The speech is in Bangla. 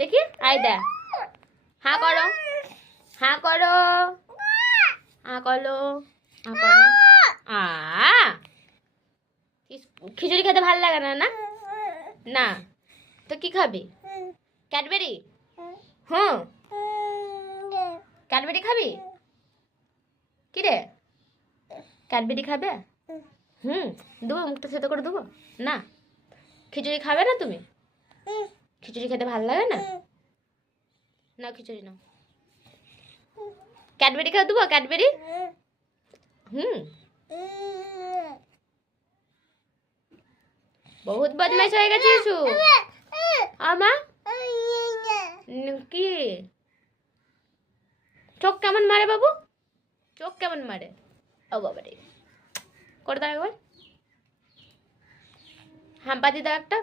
দেখি আই দে, হা করো, হা করো, হা করো, হা করো। খিচুড়ি খেতে ভালো লাগে না? না না তো কি খাবি? ক্যাডবেরি? হুম, ক্যাডবেরি খাবি? কি রে, ক্যাডবেরি খাবে? হুম, দেবো, মুখটা থেতো করে দেবো? না, খিচুড়ি খাবে না তুমি? খিচুড়ি খেতে ভালো লাগে না? না খিচুড়ি নাও, ক্যাডবেরি খেয়ে দেবো, ক্যাডবেরি? হুম, বহুত বদমাইশ হয়ে গেছে ইসু। আমা কি চোখ কেমন মারে বাবু? চোখ কেমন মারে? ও বাবা রে, করে দাও একবার, হাম্পা দি দাও একটা।